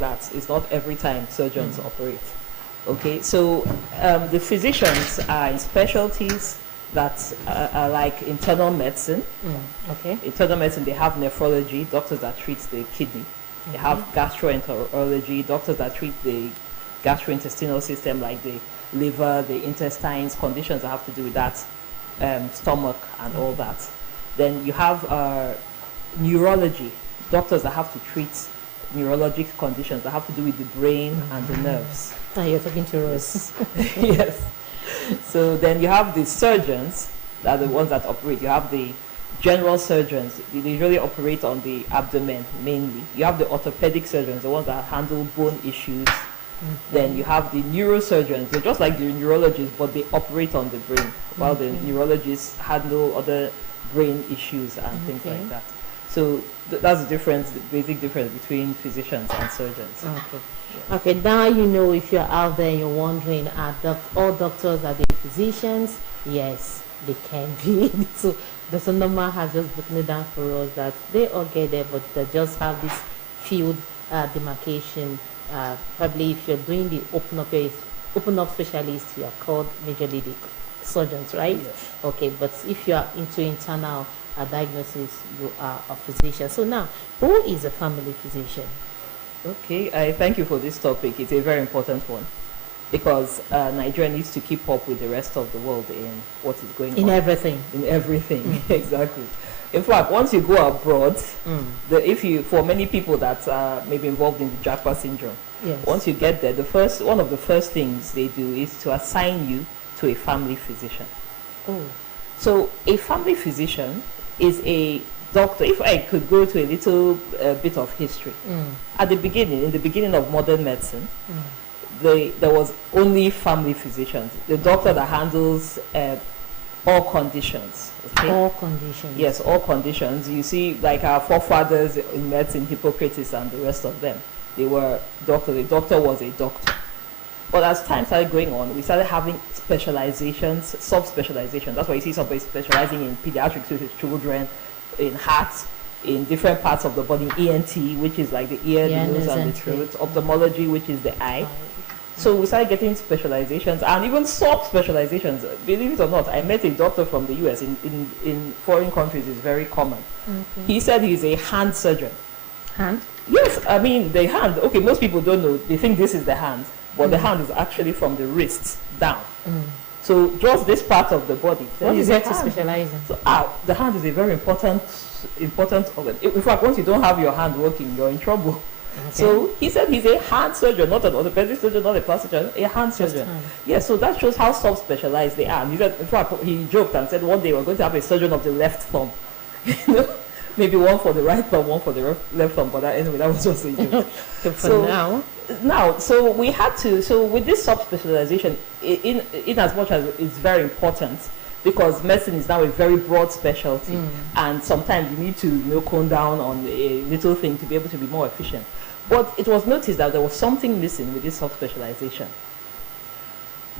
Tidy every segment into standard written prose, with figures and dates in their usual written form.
like that. It's not every time surgeons operate. Okay, so the physicians are in specialties that are like internal medicine. Okay. Internal medicine, they have nephrology, doctors that treat the kidney. They have gastroenterology, doctors that treat the gastrointestinal system, like the liver, the intestines, conditions that have to do with that, stomach and all that. Then you have neurology, doctors that have to treat neurologic conditions that have to do with the brain and the nerves. Ah, you're talking to us. Yes. So then you have the surgeons, that are the ones that operate. You have the general surgeons, they usually operate on the abdomen mainly. You have the orthopedic surgeons, the ones that handle bone issues. Then you have the neurosurgeons, they're just like the neurologists, but they operate on the brain, while the neurologists handle other brain issues and things like that. So that's the difference, the basic difference between physicians and surgeons. Okay. Okay, now you know, if you're out there, you're wondering, are all doctors, are they physicians? Yes, they can be. So Dr. Norma has just broken it down for us that they all get there, but they just have this field demarcation. Probably if you're doing the open up specialist, you are called majorly the surgeons, right? Yes. Okay, but if you are into internal diagnosis, you are a physician. So now, who is a family physician? Okay, I thank you for this topic. It's a very important one because Nigeria needs to keep up with the rest of the world in what is going on. In everything. In everything, exactly. In fact, once you go abroad, for many people that may be involved in the JAPA syndrome, Yes. once you get there, one of the first things they do is to assign you to a family physician. Oh. So a family physician is a doctor. If I could go to a little bit of history, in the beginning of modern medicine, there was only family physicians. The doctor that handles all conditions. Okay? All conditions. Yes, all conditions. You see, like our forefathers in medicine, Hippocrates and the rest of them, they were doctors. The doctor was a doctor. But as time started going on, we started having specializations, sub-specializations. That's why you see somebody specializing in pediatrics with his children, in heart, in different parts of the body, ENT, which is like the ear, the nose, and the throat, ophthalmology, which is the eye. So we started getting specializations and even sub-specializations. Believe it or not, I met a doctor from the US. In foreign countries, it's very common. Okay. He said he's a hand surgeon. Hand? Yes, I mean, the hand. Okay, most people don't know. They think this is the hand. But the hand is actually from the wrist down. So just this part of the body. What is there to specialize in? So, the hand is a very important organ. In fact, once you don't have your hand working, you're in trouble. Okay. So he said he's a hand surgeon, not an orthopedic surgeon, not a plastic surgeon, a hand surgeon. Yeah, so that shows how sub-specialized they are. And he said, in fact, he joked and said one day we're going to have a surgeon of the left thumb. You know? Maybe one for the right thumb, one for the left thumb, but anyway, that was just a joke. So we had to, so with this sub-specialization, in as much as it's very important, because medicine is now a very broad specialty, and sometimes you need to cone down on a little thing to be able to be more efficient. But it was noticed that there was something missing with this sub-specialization.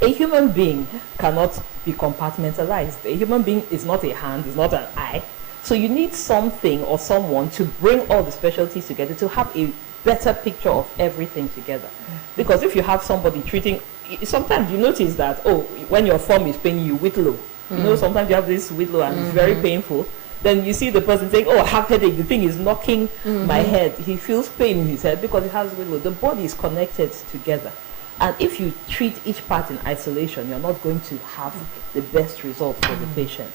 A human being cannot be compartmentalized. A human being is not a hand, is not an eye. So you need something or someone to bring all the specialties together to have a better picture of everything together. Because if you have somebody treating, sometimes you notice that, when your thumb is paining you, whitlow. You know, sometimes you have this whitlow and it's very painful. Then you see the person saying, I have headache, the thing is knocking my head. He feels pain in his head because it has whitlow. The body is connected together. And if you treat each part in isolation, you're not going to have the best result for the patient.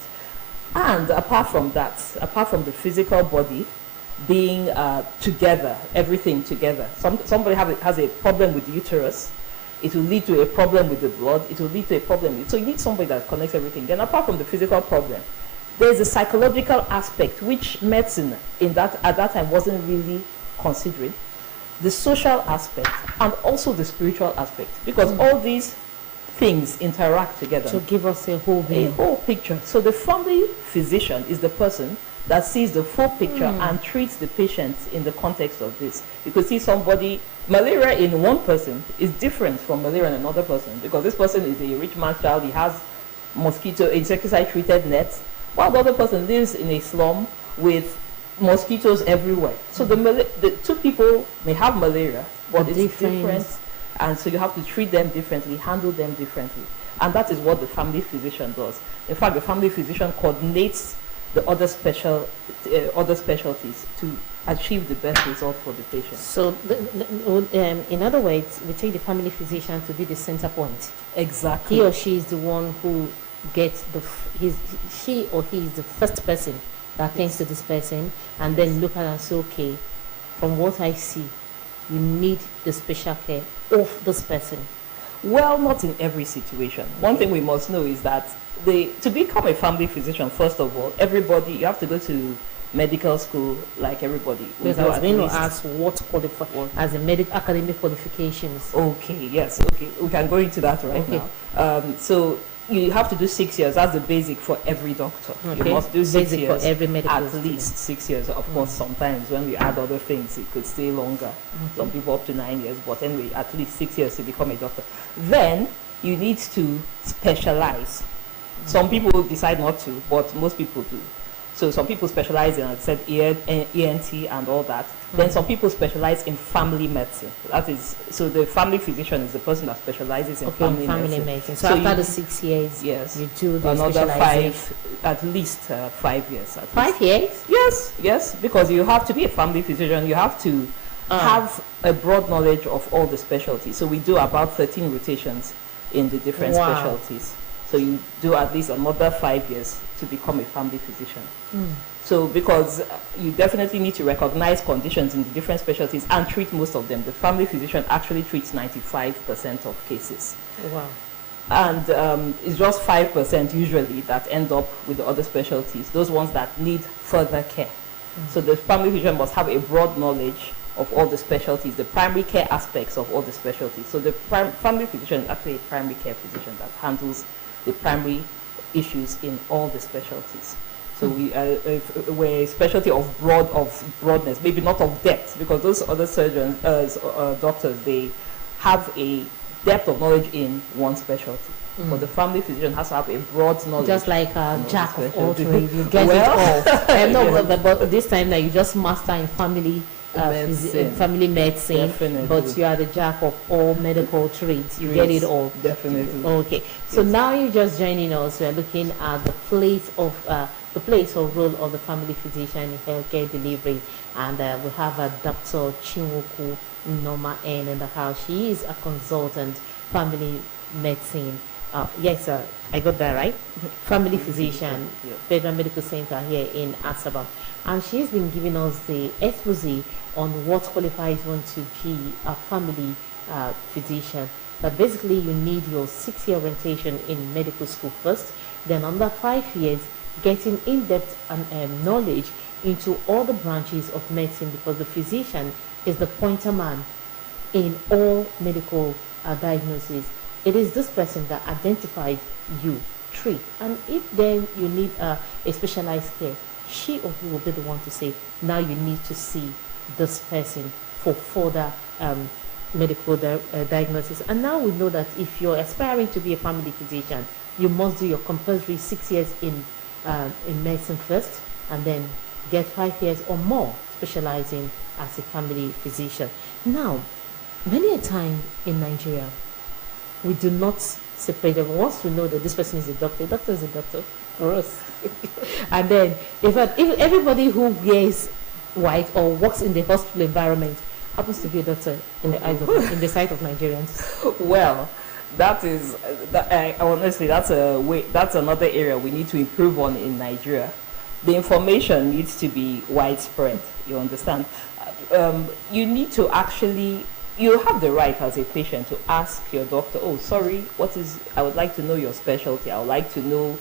And apart from that, apart from the physical body being together, everything together, somebody has a problem with the uterus, it will lead to a problem with the blood, it will lead to a problem. So you need somebody that connects everything. Then apart from the physical problem, there's a psychological aspect which medicine at that time wasn't really considering. The social aspect and also the spiritual aspect. Because all these things interact together to give us a whole picture. So the family physician is the person that sees the full picture and treats the patient in the context of this. You could see malaria in one person is different from malaria in another person, because this person is a rich man's child, he has insecticide treated nets, while the other person lives in a slum with mosquitoes everywhere. So the two people may have malaria, but it's different, and so you have to treat them differently, handle them differently, and that is what the family physician does. In fact, the family physician coordinates the other specialties to achieve the best result for the patient. So, in other words, we take the family physician to be the center point. Exactly. He or she is the one who gets she or he is the first person that attends to this person, and then look at and say, okay, from what I see, you need the special care of this person. Well, not in every situation. One thing we must know is that to become a family physician, first of all, you have to go to medical school like everybody. Because I was going to ask what as a medical academic qualifications. Okay, yes, okay. We can go into that right now. So you have to do 6 years. That's the basic for every doctor. Okay. You must do 6 basic years. For every medical at least 6 years. Of course, sometimes when we add other things, it could stay longer. Some people up to 9 years, but anyway, at least 6 years to become a doctor. Then you need to specialize. Some people decide not to, but most people do. So some people specialize in, like I said, ENT and all that. Then some people specialize in family medicine. That is, so the family physician is the person that specializes in family medicine. So after the 6 years, yes, you do the another 5, at least 5 years. 5 years? Yes, because you have to be a family physician. You have to have a broad knowledge of all the specialties. So we do about 13 rotations in the different specialties. So you do at least another 5 years to become a family physician. So because you definitely need to recognize conditions in the different specialties and treat most of them. The family physician actually treats 95% of cases. Wow. And it's just 5% usually that end up with the other specialties, those ones that need further care. So the family physician must have a broad knowledge of all the specialties, the primary care aspects of all the specialties. So the family physician is actually a primary care physician that handles the primary issues in all the specialties. So we're a specialty of broadness, maybe not of depth, because those other surgeons, doctors, they have a depth of knowledge in one specialty. But the family physician has to have a broad knowledge. Just like a jack of all trades, you get it all. But this time that you just master in family family medicine, definitely. But you are the jack of all medical trades. You get it all. Definitely. Okay. So now you're just joining us. We are looking at the place or role of the family physician in healthcare delivery, and we have Dr. Chinwoku Noma N in the house. She is a consultant, family medicine. Yes, I got that right. Family physician, Federal Medical Center here in Asaba, and she's been giving us the expose on what qualifies one to be a family physician. But basically, you need your 6-year orientation in medical school first, then under 5 years, getting in-depth knowledge into all the branches of medicine, because the physician is the pointer man in all medical diagnoses. It is this person that identifies you, treat, and if then you need a specialized care, she or he will be the one to say, now you need to see this person for further medical diagnosis. And now we know that if you're aspiring to be a family physician, you must do your compulsory 6 years in medicine first, and then get 5 years or more specializing as a family physician. Now, many a time in Nigeria, we do not separate them. Once we know that this person is a doctor is a doctor for us. And then if everybody who wears white or works in the hospital environment happens to be a doctor in the eyes of, in the sight of Nigerians. Well, honestly, that's another area we need to improve on in Nigeria. The information needs to be widespread. You understand? You need to actually. You have the right as a patient to ask your doctor, oh, sorry, I would like to know your specialty. I would like to know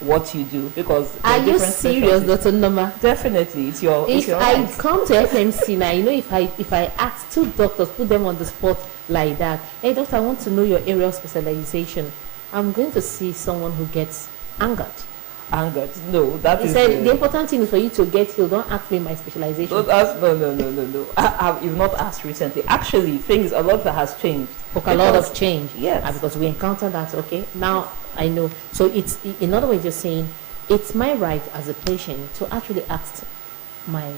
what you do, because are you serious, Dr. Noma? Definitely, it's your I come to FMC now, if I ask 2 doctors, put them on the spot like that, hey doctor, I want to know your area of specialization, I'm going to see someone who gets angered. No, that he is. Said the important thing is for you to get healed. Don't ask me my specialization. Don't ask. No. You've not asked recently. Actually, a lot that has changed. A lot of change. Yes. Because we encountered that. Okay. Now I know. So it's, in other words, you're saying it's my right as a patient to actually ask my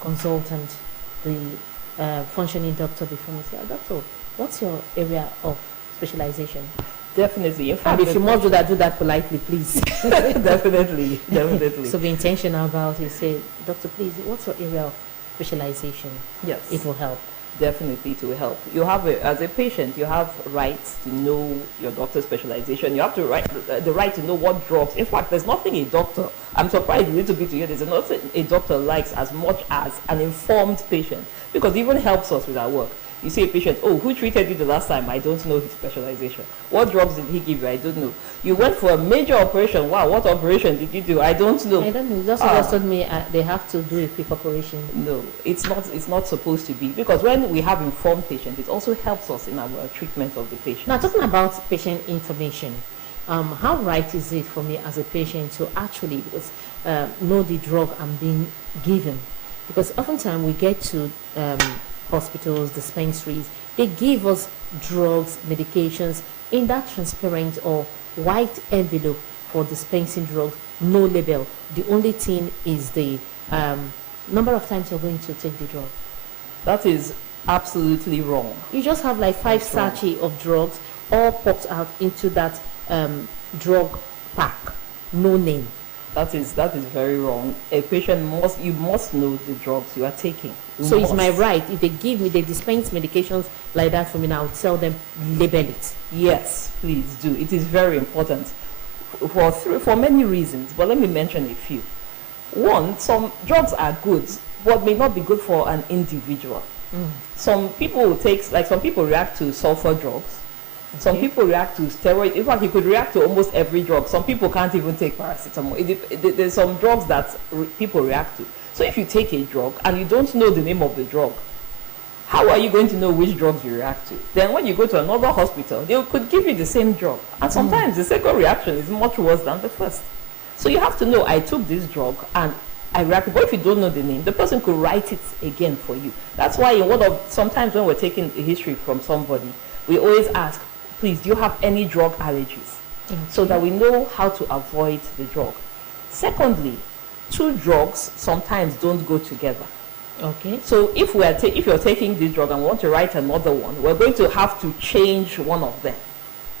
consultant, the functioning doctor before me, say, "Ah, doctor, what's your area of specialization?" Definitely. In And fact, if you must do that politely, please. definitely, definitely. So be intentional about it. Say, doctor, please, what's your area of specialization? Yes. It will help. Definitely, to help. You have as a patient, you have rights to know your doctor's specialization. You have to the right to know what drugs. In fact, there's nothing a doctor. I'm surprised a little bit to hear there's nothing a doctor likes as much as an informed patient, because it even helps us with our work. You see a patient, oh, who treated you the last time? I don't know his specialization. What drugs did he give you? I don't know. You went for a major operation. Wow, what operation did you do? I don't know. I don't know. Just just told me they have to do a quick operation. No, it's not. It's not supposed to be, because when we have informed patients, it also helps us in our treatment of the patient. Now, talking about patient information, how right is it for me as a patient to actually know the drug I'm being given? Because oftentimes we get to hospitals, dispensaries, they give us drugs, medications in that transparent or white envelope for dispensing drugs, no label. The only thing is the number of times you're going to take the drug. That is absolutely wrong. You just have like 5 sachets of drugs all popped out into that drug pack, no name. That is very wrong. A patient you must know the drugs you are taking. So it's my right, if they dispense medications like that for me, now I would tell them, label it. Yes, please do. It is very important for many reasons, but let me mention a few. One, some drugs are good, but may not be good for an individual. Some people some people react to sulfur drugs. Okay. Some people react to steroids. In fact, you could react to almost every drug. Some people can't even take paracetamol. There's some drugs that people react to. So if you take a drug and you don't know the name of the drug, how are you going to know which drugs you react to? Then when you go to another hospital, they could give you the same drug. And sometimes the second reaction is much worse than the first. So you have to know, I took this drug and I reacted. But if you don't know the name, the person could write it again for you. That's why sometimes when we're taking a history from somebody, we always ask, please, do you have any drug allergies? So that we know how to avoid the drug. Secondly, 2 drugs sometimes don't go together. Okay. So if you're taking this drug and want to write another one, we're going to have to change one of them,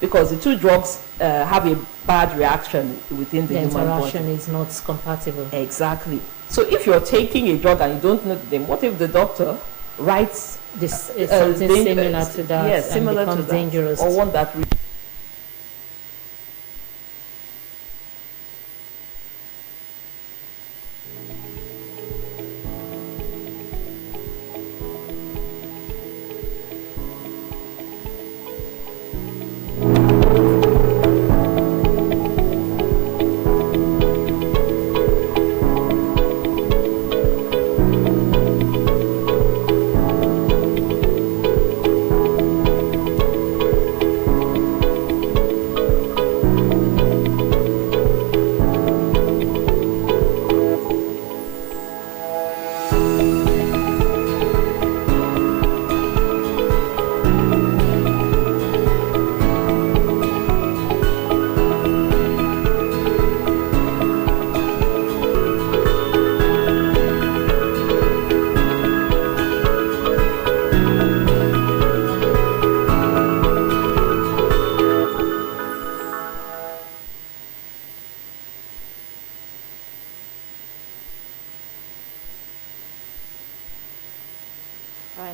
because the 2 drugs have a bad reaction within the human body. The interaction is not compatible. Exactly. So if you're taking a drug and you don't know the name, what if the doctor writes this is something similar to that? Yes, similar to that, dangerous, or one that.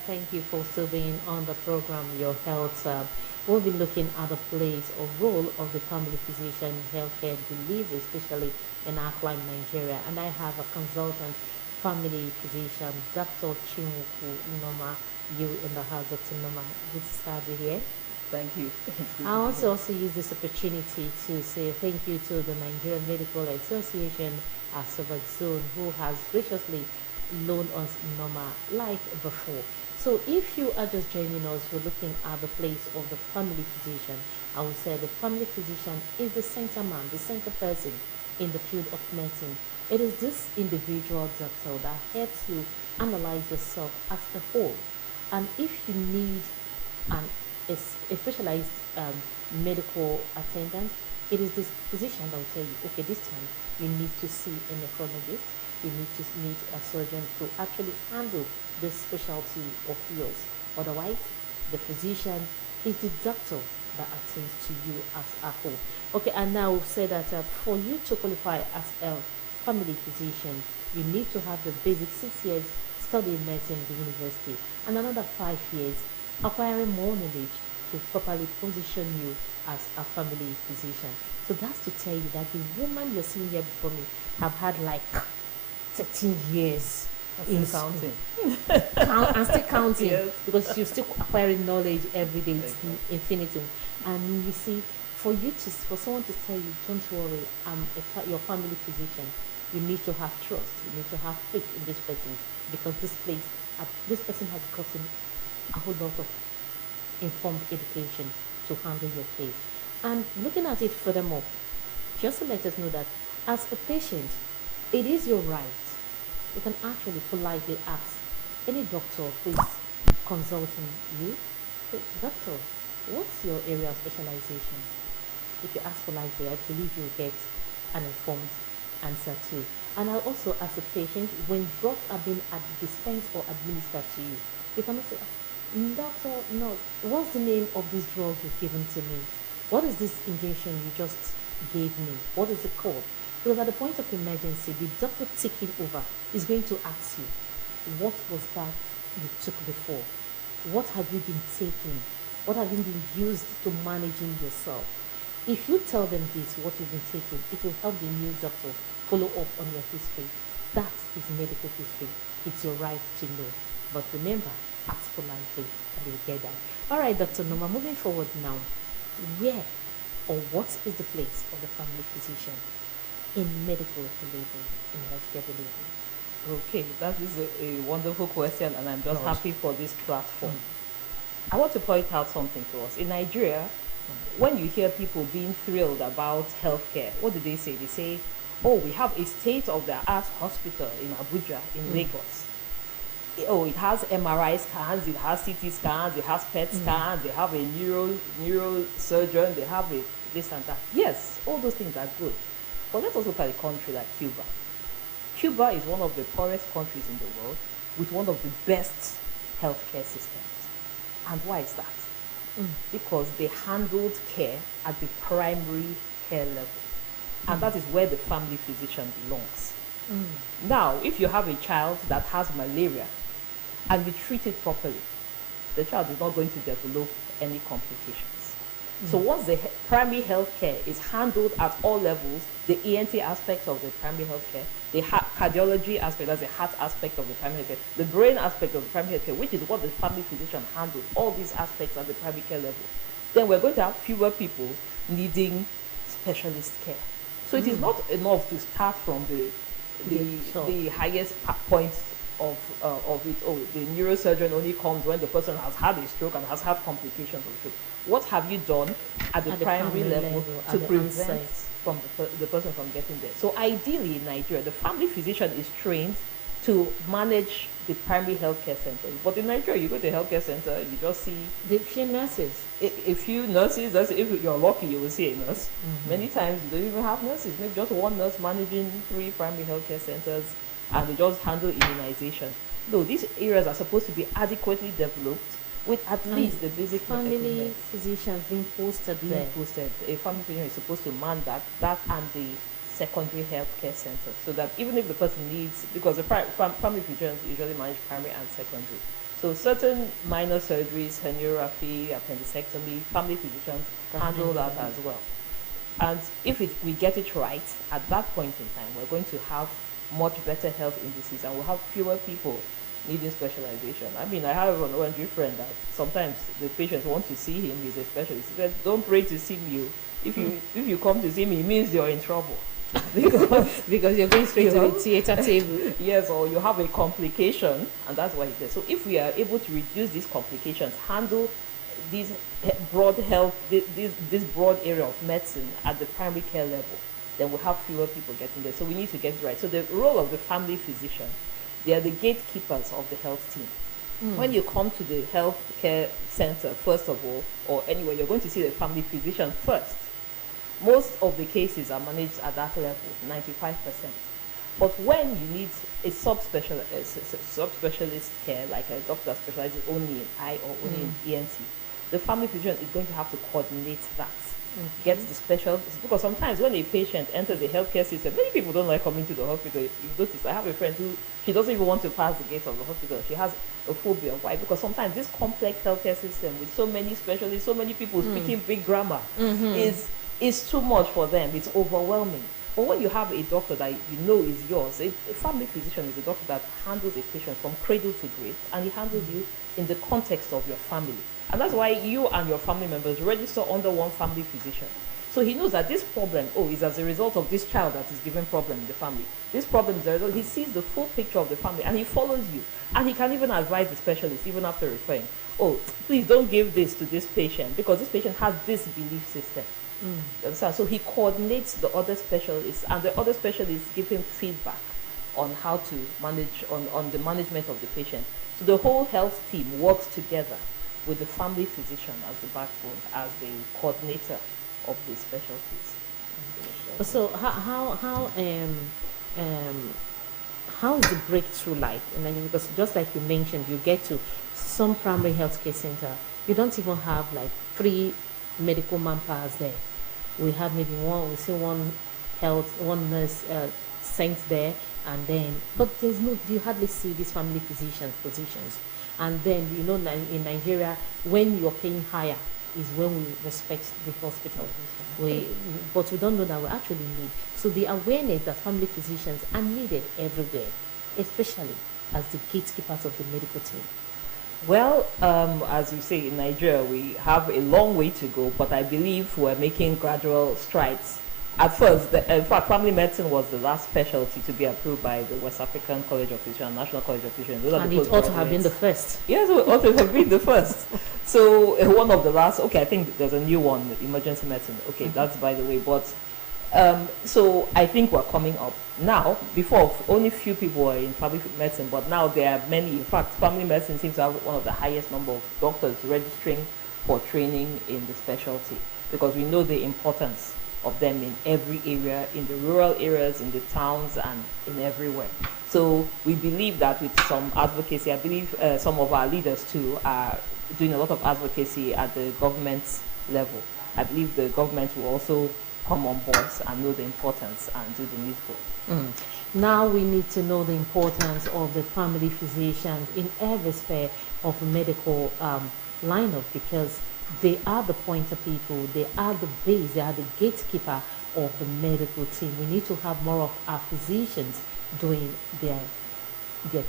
Thank you for still being on the program, Your Health. We'll be looking at the place or role of the family physician in healthcare delivery, especially in Accra, Nigeria. And I have a consultant family physician, Dr. Chinwoku Noma, you in the house, Dr. Noma. Good to have you here. Thank you. I want to also use this opportunity to say thank you to the Nigerian Medical Association, Zone, who has graciously loaned us Noma like before. So if you are just joining us, we're looking at the place of the family physician. I would say the family physician is the center man, the center person in the field of medicine. It is this individual doctor that helps you analyze yourself as a whole. And if you need a specialized medical attendant, it is this physician that will tell you, okay, this time you need to see a nephrologist. you need to meet a surgeon to actually handle this specialty of yours. Otherwise, the physician is the doctor that attends to you as a whole. Okay, and now we've said that for you to qualify as a family physician, you need to have the basic 6 years studying medicine in the university and another 5 years acquiring more knowledge to properly position you as a family physician. So that's to tell you that the woman you're seeing here before me have had like 13 years Still in counting. and still counting Yes. because you're still acquiring knowledge every day. It's Exactly. infinitum. And you see, for someone to tell you, don't worry, your family physician, you need to have trust. You need to have faith in this person because this person has gotten a whole lot of informed education to handle your case. And looking at it furthermore, just to let us know that as a patient, it is your right. You can actually politely ask any doctor who is consulting you, "Hey, doctor, what's your area of specialization?" If you ask politely, I believe you'll get an informed answer too. And I also, as a patient, when drugs are being dispensed or administered to you, you cannot say, "Doctor, no, what's the name of this drug you've given to me? What is this injection you just gave me? What is it called?" Because at the point of emergency, the doctor taking over is going to ask you, what was that you took before? What have you been taking? What have you been used to managing yourself? If you tell them this, what you've been taking, it will help the new doctor follow up on your history. That is medical history. It's your right to know. But remember, ask politely and you'll get that. All right, Dr. Noma, moving forward now. Where or what is the place of the family physician in medical delivery, in healthcare delivery? Okay, that is a wonderful question, and I'm just Right. happy for this platform. I want to point out something to us. In Nigeria, when you hear people being thrilled about healthcare, what do they say? They say, "Oh, we have a state-of-the-art hospital in Abuja, in Lagos. Oh, it has MRI scans, it has CT scans, it has PET scans, they have a neurosurgeon, they have a this and that." Yes, all those things are good. But let's also look at a country like Cuba. Cuba is one of the poorest countries in the world with one of the best healthcare systems. And why is that? Because they handled care at the primary care level. And that is where the family physician belongs. Now, if you have a child that has malaria and you treat it properly, the child is not going to develop any complications. So once the primary health care is handled at all levels, the ENT aspects of the primary health care, the cardiology aspect, that's the heart aspect of the primary health care, the brain aspect of the primary health care, which is what the family physician handles, all these aspects at the primary care level, then we're going to have fewer people needing specialist care. So it is not enough to start from the highest point of it. Oh, the neurosurgeon only comes when the person has had a stroke and has had complications of stroke. What have you done at the primary level to prevent from the person from getting there? So ideally in Nigeria, the family physician is trained to manage the primary healthcare center. But in Nigeria, you go to a healthcare center, you just see The few nurses. a few nurses. That's if you're lucky, you will see a nurse. Many times you don't even have nurses. Maybe just one nurse managing 3 primary healthcare centers, and they just handle immunization. No, these areas are supposed to be adequately developed with at least the basic Family equipment physicians being posted being there. posted. A family physician is supposed to man that and the secondary healthcare center, so that even if the person needs, because the family physicians usually manage primary and secondary. So certain minor surgeries, herniorrhaphy, appendectomy, family physicians handle that as well. And if we get it right at that point in time, we're going to have much better health indices and we'll have fewer people needing specialization. I mean, I have an ONG friend that sometimes the patients want to see him, he's a specialist. He said, "Don't pray to see me. If you come to see me, it means you're in trouble." Because you're going straight to the theater table. Yes, or you have a complication, and that's why it's there. So if we are able to reduce these complications, handle these broad health, this broad area of medicine at the primary care level, then we'll have fewer people getting there. So we need to get it right. So the role of the family physician, they are the gatekeepers of the health team. When you come to the health care center, first of all, or anywhere, you're going to see the family physician first. Most of the cases are managed at that level, 95%. But when you need a subspecialist care, like a doctor that specializes only in eye or only in ENT, the family physician is going to have to coordinate that. Get the special, because sometimes when a patient enters the healthcare system, many people don't like coming to the hospital. If you've noticed, I have a friend who she doesn't even want to pass the gate of the hospital. She has a phobia. Why? Because sometimes this complex healthcare system with so many specialists, so many people speaking big grammar is too much for them. It's overwhelming. But when you have a doctor that you know is yours, a family physician is a doctor that handles a patient from cradle to grave, and he handles you in the context of your family. And that's why you and your family members register under one family physician. So he knows that this problem, is as a result of this child that is giving problem in the family. This problem is a result, he sees the full picture of the family and he follows you. And he can even advise the specialist even after referring, please don't give this to this patient because this patient has this belief system. So he coordinates the other specialists, and the other specialists give him feedback on how to manage, on the management of the patient. So the whole health team works together with the family physician as the backbone, as the coordinator of the specialties. So how is the breakthrough like? Because just like you mentioned, you get to some primary health care center, you don't even have like 3 medical manpowers there. We have maybe we see one nurse sent there, and then, but you hardly see these family physicians positions. And then, in Nigeria, when you're paying higher is when we respect the hospital. But we don't know that we actually need. So the awareness that family physicians are needed everywhere, especially as the gatekeepers of the medical team. Well, as you say, in Nigeria, we have a long way to go, but I believe we're making gradual strides. At first, in fact, family medicine was the last specialty to be approved by the West African College of Physicians and National College of Physicians. And it ought to have been the first. Yes, it ought to have been the first. So one of the last, I think there's a new one, emergency medicine. Okay, that's by the way. But so I think we're coming up. Now, before, only few people were in family medicine, but now there are many. In fact, family medicine seems to have one of the highest number of doctors registering for training in the specialty, because we know the importance of them in every area, in the rural areas, in the towns, and in everywhere. So we believe that with some advocacy, I believe some of our leaders too are doing a lot of advocacy at the government level. I believe the government will also come on board and know the importance and do the needful. Now we need to know the importance of the family physicians in every sphere of the medical lineup, because they are the pointer people, they are the base, they are the gatekeeper of the medical team. We need to have more of our physicians doing their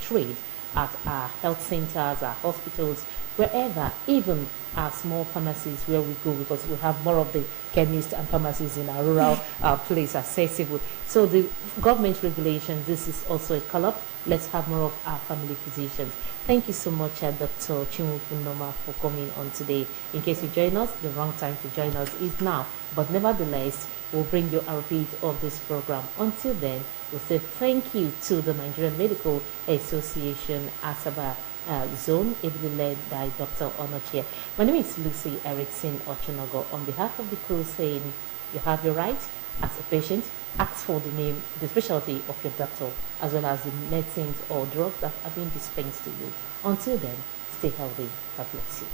trade at our health centers, our hospitals, wherever, even our small pharmacies where we go, because we have more of the chemists and pharmacies in our rural place accessible. So the government regulations, this is also a call-up. Let's have more of our family physicians. Thank you so much, Dr. Chinwuka Nnoma, for coming on today. In case you join us, the wrong time to join us is now. But nevertheless, we'll bring you a repeat of this program. Until then, we'll say thank you to the Nigerian Medical Association Asaba Zone, ably led by Dr. Onochie. My name is Lucy Erickson Ochunogo. On behalf of the crew, saying you have your right as a patient. Ask for the name, the specialty of your doctor, as well as the medicines or drugs that are being dispensed to you. Until then, stay healthy. God bless you.